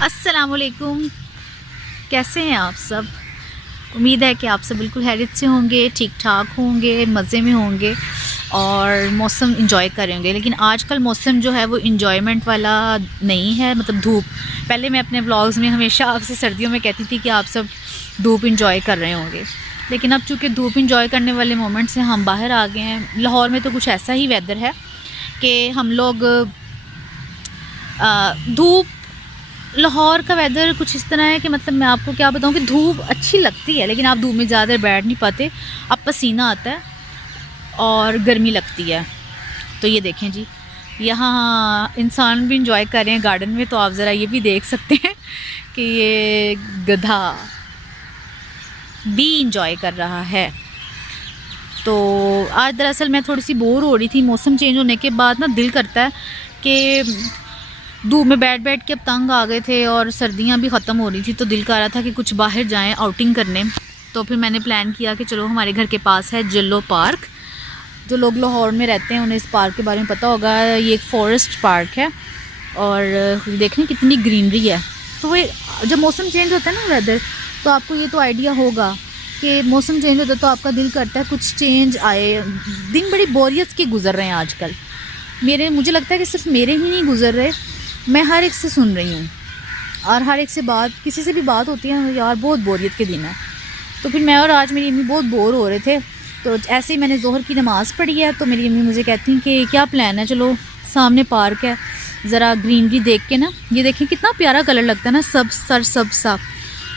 अस्सलामुअलैकुम। कैसे हैं आप सब? उम्मीद है कि आप सब बिल्कुल खैरियत से होंगे, ठीक ठाक होंगे, मज़े में होंगे और मौसम इंजॉय कर रहे होंगे। लेकिन आजकल मौसम जो है वो इंजॉयमेंट वाला नहीं है, मतलब धूप। पहले मैं अपने व्लॉग्स में हमेशा आपसे सर्दियों में कहती थी कि आप सब धूप इंजॉय कर रहे होंगे, लेकिन अब चूँकि धूप इंजॉय करने वाले मोमेंट से हम बाहर आ गए हैं। लाहौर में तो कुछ ऐसा ही वेदर है कि हम लोग धूप, लाहौर का वेदर कुछ इस तरह है कि मतलब मैं आपको क्या बताऊं कि धूप अच्छी लगती है, लेकिन आप धूप में ज़्यादा देर बैठ नहीं पाते, अब पसीना आता है और गर्मी लगती है। तो ये देखें जी, यहाँ इंसान भी इंजॉय कर रहे हैं गार्डन में, तो आप ज़रा ये भी देख सकते हैं कि ये गधा भी इंजॉय कर रहा है। तो आज दरअसल मैं थोड़ी सी बोर हो रही थी। मौसम चेंज होने के बाद ना दिल करता है कि धूप में बैठ बैठ के अब तंग आ गए थे और सर्दियां भी ख़त्म हो रही थी, तो दिल कर रहा था कि कुछ बाहर जाएं आउटिंग करने। तो फिर मैंने प्लान किया कि चलो, हमारे घर के पास है जल्लो पार्क। जो लोग लाहौर में रहते हैं उन्हें इस पार्क के बारे में पता होगा। ये एक फॉरेस्ट पार्क है और देखें कितनी ग्रीनरी है। तो वो जब मौसम चेंज होता है ना वेदर, तो आपको ये तो आइडिया होगा कि मौसम चेंज होता है तो आपका दिल करता है कुछ चेंज आए। दिन बड़ी बोरियत के गुजर रहे हैं आजकल। मुझे लगता है कि सिर्फ मेरे ही नहीं गुजर रहे, मैं हर एक से सुन रही हूँ और हर एक से किसी से भी बात होती है, यार बहुत बोरियत के दिन है। तो फिर मैं और आज मेरी अम्मी बहुत बोर हो रहे थे, तो ऐसे ही मैंने ज़ोहर की नमाज़ पढ़ी है। तो मेरी अम्मी मुझे कहती हैं कि क्या प्लान है, चलो सामने पार्क है, ज़रा ग्रीनरी देख के ना, ये देखें कितना प्यारा कलर लगता है ना, सब सर सब सा।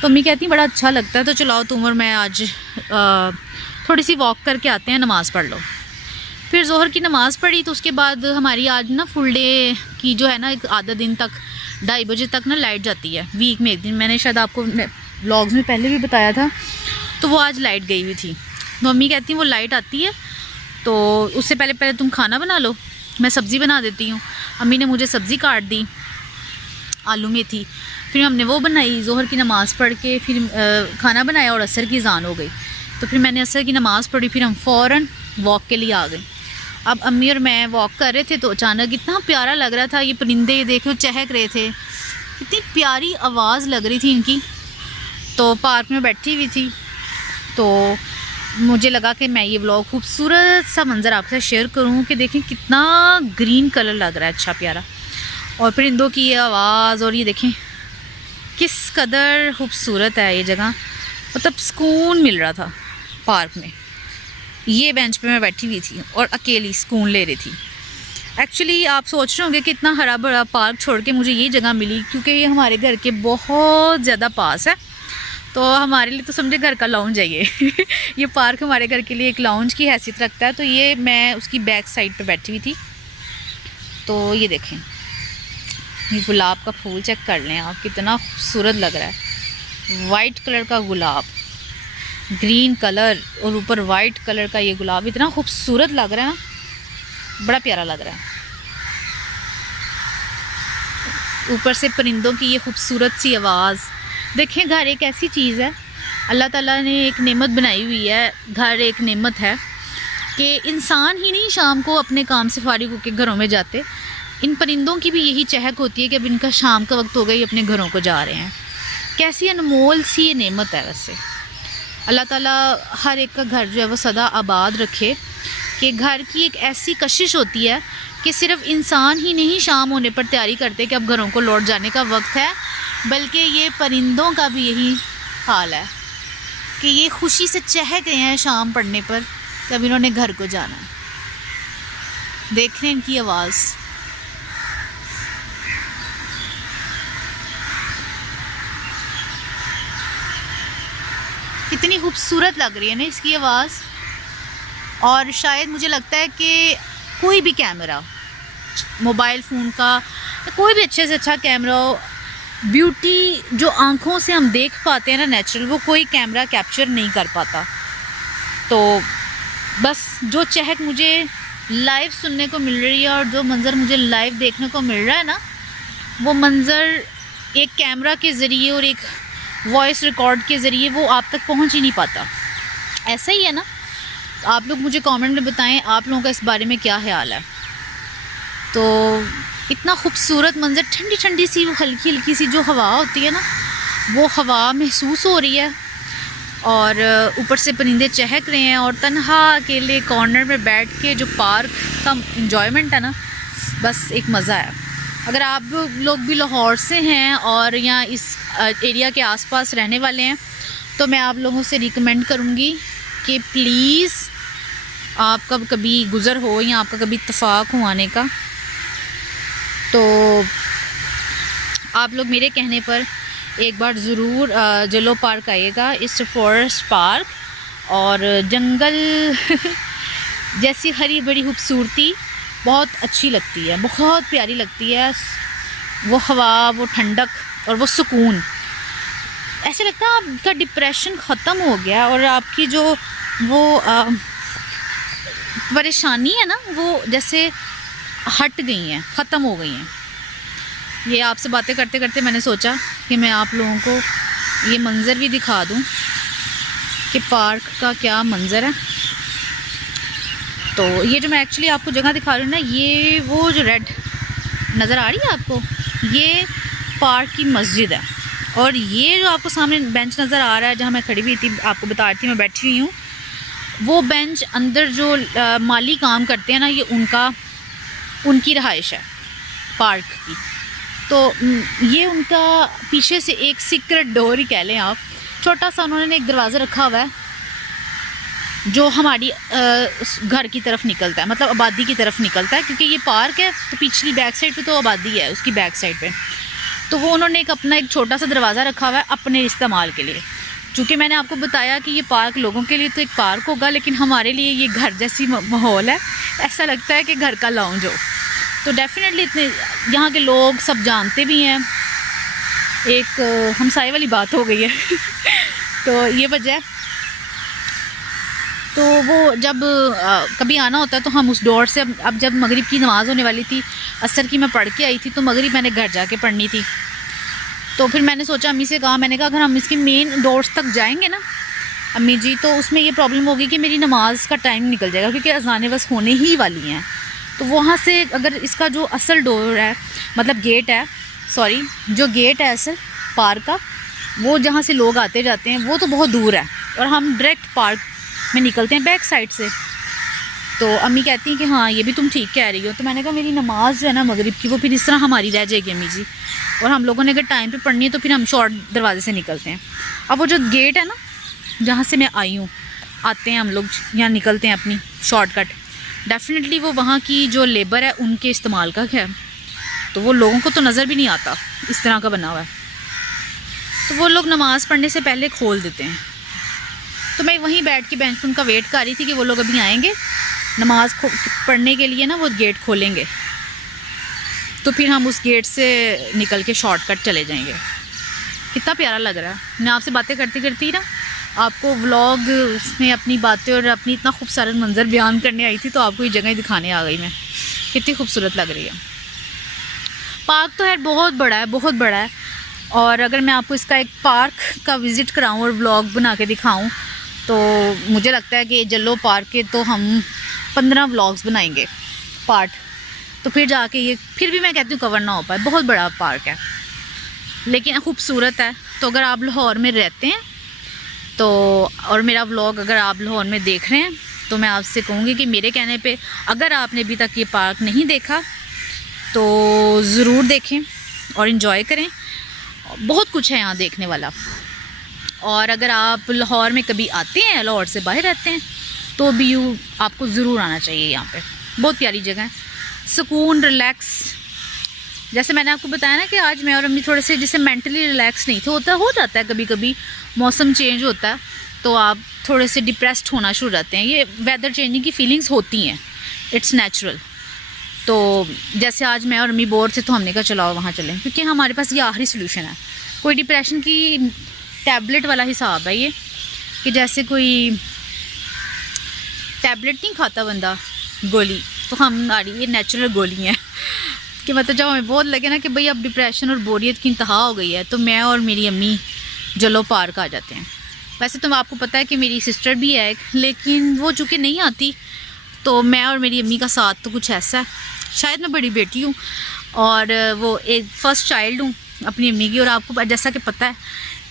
तो अम्मी कहती हैं बड़ा अच्छा लगता है, तो चलाओ तुम और मैं आज थोड़ी सी वॉक करके आते हैं, नमाज़ पढ़ लो। फिर ज़ोहर की नमाज़ पढ़ी, तो उसके बाद हमारी आज ना फुल डे की जो है ना, एक आधा दिन तक 2:30 बजे तक ना लाइट जाती है वीक में एक दिन। मैंने शायद आपको व्लॉग्स में पहले भी बताया था। तो वो आज लाइट गई हुई थी, तो मम्मी कहती हैं वो लाइट आती है तो उससे पहले पहले तुम खाना बना लो, मैं सब्ज़ी बना देती हूँ। अम्मी ने मुझे सब्ज़ी काट दी, आलू मेथी। फिर हमने वो बनाई, ज़ोहर की नमाज़ पढ़ के फिर खाना बनाया और असर की अज़ान हो गई। तो फिर मैंने असर की नमाज़ पढ़ी, फिर हम फ़ौरन वॉक के लिए आ गए। अब अम्मी और मैं वॉक कर रहे थे तो अचानक इतना प्यारा लग रहा था, ये परिंदे देखो चहक रहे थे, इतनी प्यारी आवाज़ लग रही थी इनकी। तो पार्क में बैठी हुई थी, तो मुझे लगा कि मैं ये व्लॉग खूबसूरत सा मंज़र आपके साथ शेयर करूं कि देखें कितना ग्रीन कलर लग रहा है, अच्छा प्यारा, और परिंदों की ये आवाज़, और ये देखें किस कदर खूबसूरत है ये जगह। मतलब सुकून मिल रहा था पार्क में। ये बेंच पे मैं बैठी हुई थी और अकेली सुकून ले रही थी। एक्चुअली आप सोच रहे होंगे कि इतना हरा भरा पार्क छोड़ के मुझे ये जगह मिली, क्योंकि ये हमारे घर के बहुत ज़्यादा पास है, तो हमारे लिए तो समझे घर का लाउंज है ये ये पार्क हमारे घर के लिए एक लाउंज की हैसियत रखता है। तो ये मैं उसकी बैक साइड पे बैठी हुई थी। तो ये देखें, ये गुलाब का फूल चेक कर लें आप, कितना खूबसूरत लग रहा है। वाइट कलर का गुलाब, ग्रीन कलर और ऊपर वाइट कलर का ये गुलाब इतना खूबसूरत लग रहा है ना, बड़ा प्यारा लग रहा है। ऊपर से परिंदों की ये खूबसूरत सी आवाज़। देखें, घर एक ऐसी चीज़ है, अल्लाह ताला ने एक नेमत बनाई हुई है। घर एक नेमत है कि इंसान ही नहीं शाम को अपने काम से फारिग होकर घरों में जाते, इन परिंदों की भी यही चहक होती है कि अब इनका शाम का वक्त हो गई, अपने घरों को जा रहे हैं। कैसी अनमोल सी ये नेमत है। वैसे अल्लाह ताला हर एक का घर जो है वो सदा आबाद रखे, कि घर की एक ऐसी कशिश होती है कि सिर्फ इंसान ही नहीं शाम होने पर तैयारी करते कि अब घरों को लौट जाने का वक्त है, बल्कि ये परिंदों का भी यही हाल है कि ये खुशी से चहक रहे हैं शाम पड़ने पर कि अब इन्होंने घर को जाना है। देख रहे हैं इनकी आवाज़। कितनी खूबसूरत लग रही है ना इसकी आवाज़। और शायद मुझे लगता है कि कोई भी कैमरा, मोबाइल फ़ोन का, कोई भी अच्छे से अच्छा कैमरा हो, ब्यूटी जो आँखों से हम देख पाते हैं ना नेचुरल, वो कोई कैमरा कैप्चर नहीं कर पाता। तो बस जो चहक मुझे लाइव सुनने को मिल रही है और जो मंज़र मुझे लाइव देखने को मिल रहा है ना, वो मंज़र एक कैमरा के ज़रिए और एक वॉइस रिकॉर्ड के ज़रिए वो आप तक पहुंच ही नहीं पाता। ऐसा ही है ना? आप लोग मुझे कमेंट में बताएं आप लोगों का इस बारे में क्या ख्याल है। तो इतना खूबसूरत मंजर, ठंडी ठंडी सी वो हल्की हल्की सी जो हवा होती है ना, वो हवा महसूस हो रही है, और ऊपर से परिंदे चहक रहे हैं, और तन्हा अकेले कॉर्नर में बैठ के जो पार्क का इंजॉयमेंट है ना, बस एक मज़ा है। अगर आप लोग भी लाहौर से हैं और यहाँ इस एरिया के आसपास रहने वाले हैं, तो मैं आप लोगों से रिकमेंड करूँगी कि प्लीज़ आपका कभी गुज़र हो या आपका कभी इत्तेफाक हो आने का, तो आप लोग मेरे कहने पर एक बार ज़रूर जलो पार्क आइएगा, इस फॉरेस्ट पार्क, और जंगल जैसी हरी भरी खूबसूरती बहुत अच्छी लगती है, बहुत प्यारी लगती है। वो हवा, वो ठंडक और वो सुकून, ऐसे लगता है आपका डिप्रेशन ख़त्म हो गया और आपकी जो वो परेशानी है ना, वो जैसे हट गई हैं, ख़त्म हो गई हैं। ये आपसे बातें करते करते मैंने सोचा कि मैं आप लोगों को ये मंज़र भी दिखा दूं कि पार्क का क्या मंज़र है। तो ये जो मैं एक्चुअली आपको जगह दिखा रही हूँ ना, ये वो जो रेड नज़र आ रही है आपको, ये पार्क की मस्जिद है। और ये जो आपको सामने बेंच नज़र आ रहा है जहाँ मैं खड़ी हुई थी, आपको बता रही थी मैं बैठी हुई हूँ, वो बेंच अंदर जो माली काम करते हैं ना, ये उनकी रहाइश है पार्क की। तो ये उनका पीछे से एक सीक्रेट डोर ही कह लें आप, छोटा सा उन्होंने एक दरवाज़ा रखा हुआ है जो हमारी घर की तरफ निकलता है, मतलब आबादी की तरफ निकलता है, क्योंकि ये पार्क है तो पिछली बैक साइड पे तो आबादी है, उसकी बैक साइड पे। तो वो उन्होंने एक छोटा सा दरवाज़ा रखा हुआ है अपने इस्तेमाल के लिए। चूँकि मैंने आपको बताया कि ये पार्क लोगों के लिए तो एक पार्क होगा, लेकिन हमारे लिए ये घर जैसी माहौल है, ऐसा लगता है कि घर का लाउंज हो। तो डेफिनेटली इतने यहाँ के लोग सब जानते भी हैं, एक हमसाए वाली बात हो गई है तो ये वजह है। तो वो जब कभी आना होता है तो हम उस डोर से, अब जब मगरिब की नमाज़ होने वाली थी, असर की मैं पढ़ के आई थी, तो मगरिब मैंने घर जाके पढ़नी थी। तो फिर मैंने सोचा, अम्मी से कहा, मैंने कहा अगर हम इसकी मेन डोर्स तक जाएंगे ना अम्मी जी, तो उसमें ये प्रॉब्लम होगी कि मेरी नमाज का टाइम निकल जाएगा, क्योंकि अज़ानें बस होने ही वाली हैं। तो वहाँ से अगर इसका जो असल डोर है, मतलब गेट है, सॉरी जो गेट है असल पार्क का, वो जहाँ से लोग आते जाते हैं, वो तो बहुत दूर है, और हम डायरेक्ट पार्क में निकलते हैं बैक साइड से। तो अम्मी कहती हैं कि हाँ ये भी तुम ठीक कह रही हो। तो मैंने कहा मेरी नमाज जो है ना मगरिब की, वो फिर इस तरह हमारी रह जाएगी अम्मी जी, और हम लोगों ने अगर टाइम पे पढ़नी है तो फिर हम शॉर्ट दरवाजे से निकलते हैं। अब वो जो गेट है ना जहाँ से मैं आई हूँ, आते हैं हम लोग यहाँ, निकलते हैं अपनी शॉर्टकट, डेफिनेटली वो वहाँ की जो लेबर है उनके इस्तेमाल का है, तो वो लोगों को तो नज़र भी नहीं आता इस तरह का बना हुआ है। तो वो लोग नमाज़ पढ़ने से पहले खोल देते हैं। तो मैं वहीं बैठ के बेंच पर उनका वेट कर रही थी कि वो लोग अभी आएंगे नमाज़ पढ़ने के लिए ना, वो गेट खोलेंगे, तो फिर हम उस गेट से निकल के शॉर्टकट चले जाएंगे। कितना प्यारा लग रहा है। मैं आपसे बातें करती करती ना आपको व्लॉग में अपनी बातें और अपनी इतना खूबसूरत मंजर बयान करने आई थी, तो आपको ये जगह दिखाने आ गई मैं, कितनी खूबसूरत लग रही है। पार्क तो है बहुत बड़ा है, बहुत बड़ा है, और अगर मैं आपको इसका एक पार्क का विज़िट कराऊं और व्लॉग बना के दिखाऊं, तो मुझे लगता है कि जलो पार्क के तो हम 15 व्लॉग्स बनाएंगे पार्ट, तो फिर जाके ये फिर भी मैं कहती हूँ कवर ना हो पाए। बहुत बड़ा पार्क है लेकिन खूबसूरत है। तो अगर आप लाहौर में रहते हैं तो, और मेरा व्लॉग अगर आप लाहौर में देख रहे हैं, तो मैं आपसे कहूँगी कि मेरे कहने पे अगर आपने अभी तक ये पार्क नहीं देखा तो ज़रूर देखें और इन्जॉय करें। बहुत कुछ है यहाँ देखने वाला। और अगर आप लाहौर में कभी आते हैं, लाहौर से बाहर रहते हैं, तो भी आपको ज़रूर आना चाहिए। यहाँ पे बहुत प्यारी जगह है, सुकून, रिलैक्स। जैसे मैंने आपको बताया ना कि आज मैं और अम्मी थोड़े से जैसे मेंटली रिलैक्स नहीं थे, होता हो जाता है कभी कभी, मौसम चेंज होता है तो आप थोड़े से डिप्रेस्ड होना शुरू रहते हैं। ये वेदर चेंजिंग की फीलिंग्स होती हैं, इट्स नेचुरल। तो जैसे आज मैं और अम्मी बोर थे तो हमने कहा चलाओ वहाँ चलें, क्योंकि हमारे पास ये आखिरी सोल्यूशन है। कोई डिप्रेशन की टैबलेट वाला हिसाब है ये, कि जैसे कोई टैबलेट नहीं खाता बंदा, गोली, तो हमारी ये नेचुरल गोली है कि मतलब जब हमें बहुत लगे ना कि भाई अब डिप्रेशन और बोरियत की इंतहा हो गई है, तो मैं और मेरी अम्मी जलो पार्क आ जाते हैं। वैसे तो आपको पता है कि मेरी सिस्टर भी है एक, लेकिन वो चूँकि नहीं आती, तो मैं और मेरी अम्मी का साथ तो कुछ ऐसा है शायद मैं बड़ी बेटी हूँ और वो एक फ़र्स्ट चाइल्ड हूँ अपनी अम्मी की। और आपको जैसा कि पता है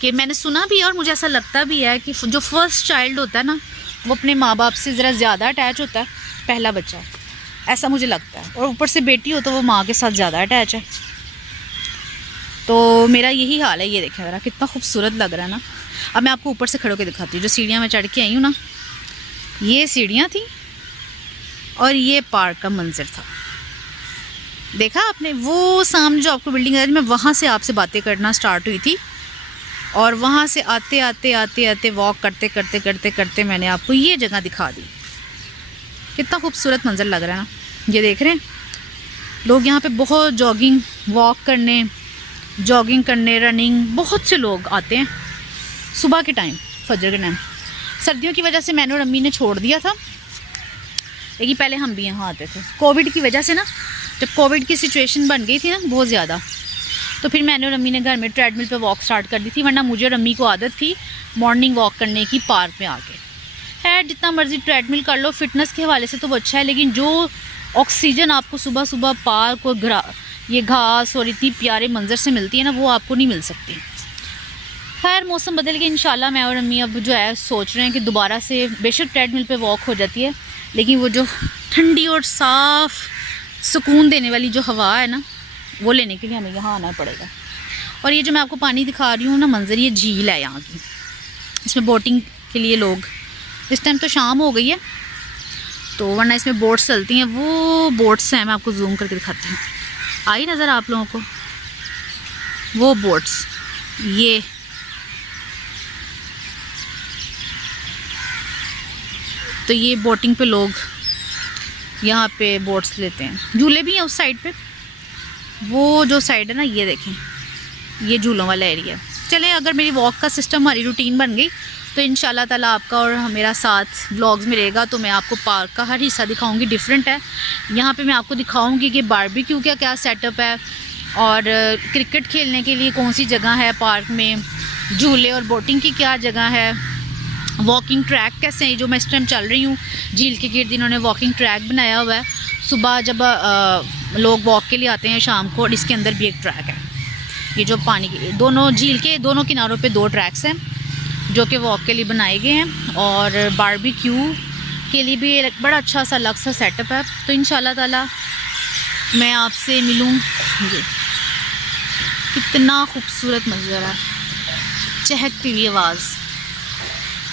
कि मैंने सुना भी है और मुझे ऐसा लगता भी है कि जो फर्स्ट चाइल्ड होता है ना, वो अपने माँ बाप से ज़रा ज़्यादा अटैच होता है, पहला बच्चा, ऐसा मुझे लगता है। और ऊपर से बेटी हो तो वो माँ के साथ ज़्यादा अटैच है। तो मेरा यही हाल है। ये देखें ज़रा कितना खूबसूरत लग रहा है ना। अब मैं आपको ऊपर से खड़े होकर दिखाती हूँ। जो सीढ़ियाँ मैं चढ़ के आई हूँ ना, ये सीढ़ियाँ थी और ये पार्क का मंजर था। देखा आपने वो सामने जो आपको बिल्डिंग है, मैं वहाँ से आपसे बातें करना स्टार्ट हुई थी और वहाँ से आते आते आते आते वॉक करते करते करते करते मैंने आपको ये जगह दिखा दी। कितना खूबसूरत मंजर लग रहा है ना। ये देख रहे हैं लोग यहाँ पे बहुत जॉगिंग करने रनिंग, बहुत से लोग आते हैं सुबह के टाइम, फजर के टाइम। सर्दियों की वजह से मैंने और अम्मी ने छोड़ दिया था, लेकिन पहले हम भी यहाँ आते थे। कोविड की वजह से ना, जब कोविड की सिचुएशन बन गई थी ना बहुत ज़्यादा, तो फिर मैंने और अम्मी ने घर में ट्रेडमिल पे वॉक स्टार्ट कर दी थी। वरना मुझे और अम्मी को आदत थी मॉर्निंग वॉक करने की पार्क में आके। है जितना मर्जी ट्रेडमिल कर लो, फिटनेस के हवाले से तो वो अच्छा है, लेकिन जो ऑक्सीजन आपको सुबह सुबह पार्क और ये घास और इतनी प्यारे मंजर से मिलती है ना, वो आपको नहीं मिल सकती। खैर मौसम बदल के इंशाल्लाह मैं और अम्मी अब जो है सोच रहे हैं कि दोबारा से बेशक ट्रेडमिल पे वॉक हो जाती है, लेकिन वो जो ठंडी और साफ़ सुकून देने वाली जो हवा है ना, वो लेने के लिए हमें यहाँ आना पड़ेगा। और ये जो मैं आपको पानी दिखा रही हूँ ना मंजर, ये झील है यहाँ की। इसमें बोटिंग के लिए लोग, इस टाइम तो शाम हो गई है तो, वरना इसमें बोट्स चलती हैं। वो बोट्स हैं, मैं आपको जूम करके दिखाती हूँ। आई नज़र आप लोगों को वो बोट्स? ये तो ये बोटिंग पे लोग यहाँ पे बोट्स लेते हैं। झूले भी हैं उस साइड पे, वो जो साइड है ना, ये देखें ये झूलों वाला एरिया। चलें, अगर मेरी वॉक का सिस्टम, हमारी रूटीन बन गई तो इंशाल्लाह ताला आपका और मेरा साथ व्लॉग्स में रहेगा, तो मैं आपको पार्क का हर हिस्सा दिखाऊंगी। डिफरेंट है यहाँ पे, मैं आपको दिखाऊंगी कि बारबेक्यू का क्या सेटअप है और क्रिकेट खेलने के लिए कौन सी जगह है पार्क में, झूले और बोटिंग की क्या जगह है, वॉकिंग ट्रैक कैसे हैं। जो मैं इस टाइम चल रही हूँ झील के गिर्द, इन्होंने वॉकिंग ट्रैक बनाया हुआ है। सुबह जब लोग वॉक के लिए आते हैं शाम को, और इसके अंदर भी एक ट्रैक है। ये जो पानी के दोनों झील के दोनों किनारों पे 2 ट्रैक्स हैं जो कि वॉक के लिए बनाए गए हैं, और बारबेक्यू के लिए भी एक बड़ा अच्छा सा अलग सा सेटअप है। तो इंशाल्लाह ताला मैं आपसे मिलूँगी। कितना खूबसूरत मंजर है, चहकती हुई आवाज़।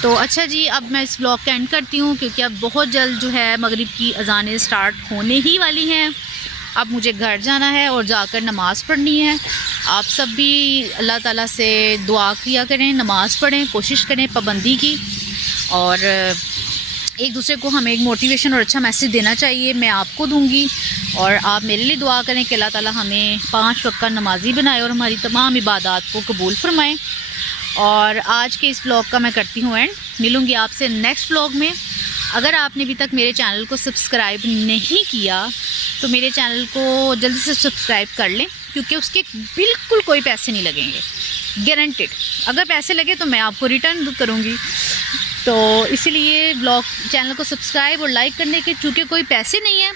तो अच्छा जी, अब मैं इस व्लॉग का एंड करती हूँ क्योंकि अब बहुत जल्द जो है मगरिब की अज़ानें स्टार्ट होने ही वाली हैं। अब मुझे घर जाना है और जाकर नमाज़ पढ़नी है। आप सब भी अल्लाह ताला से दुआ किया करें, नमाज़ पढ़ें, कोशिश करें पाबंदी की, और एक दूसरे को हमें एक मोटिवेशन और अच्छा मैसेज देना चाहिए। मैं आपको दूंगी और आप मेरे लिए दुआ करें कि अल्लाह ताला हमें 5 वक्त का नमाजी बनाए और हमारी तमाम इबादत को कबूल फरमाएँ। और आज के इस व्लॉग का मैं करती हूँ एंड। मिलूँगी आपसे नेक्स्ट व्लॉग में। अगर आपने अभी तक मेरे चैनल को सब्सक्राइब नहीं किया तो मेरे चैनल को जल्दी से सब्सक्राइब कर लें, क्योंकि उसके बिल्कुल कोई पैसे नहीं लगेंगे, गारंटेड। अगर पैसे लगे तो मैं आपको रिटर्न करूँगी। तो इसीलिए ब्लॉग चैनल को सब्सक्राइब और लाइक करने के, चूँकि कोई पैसे नहीं है,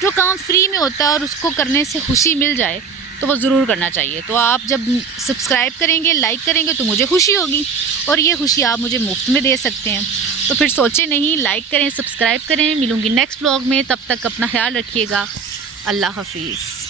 जो काम फ्री में होता है और उसको करने से खुशी मिल जाए तो वो ज़रूर करना चाहिए। तो आप जब सब्सक्राइब करेंगे, लाइक करेंगे तो मुझे खुशी होगी, और ये खुशी आप मुझे मुफ्त में दे सकते हैं। तो फिर सोचें नहीं, लाइक करें, सब्सक्राइब करें। मिलूँगी नेक्स्ट व्लॉग में, तब तक अपना ख्याल रखिएगा। अल्लाह हाफिज़।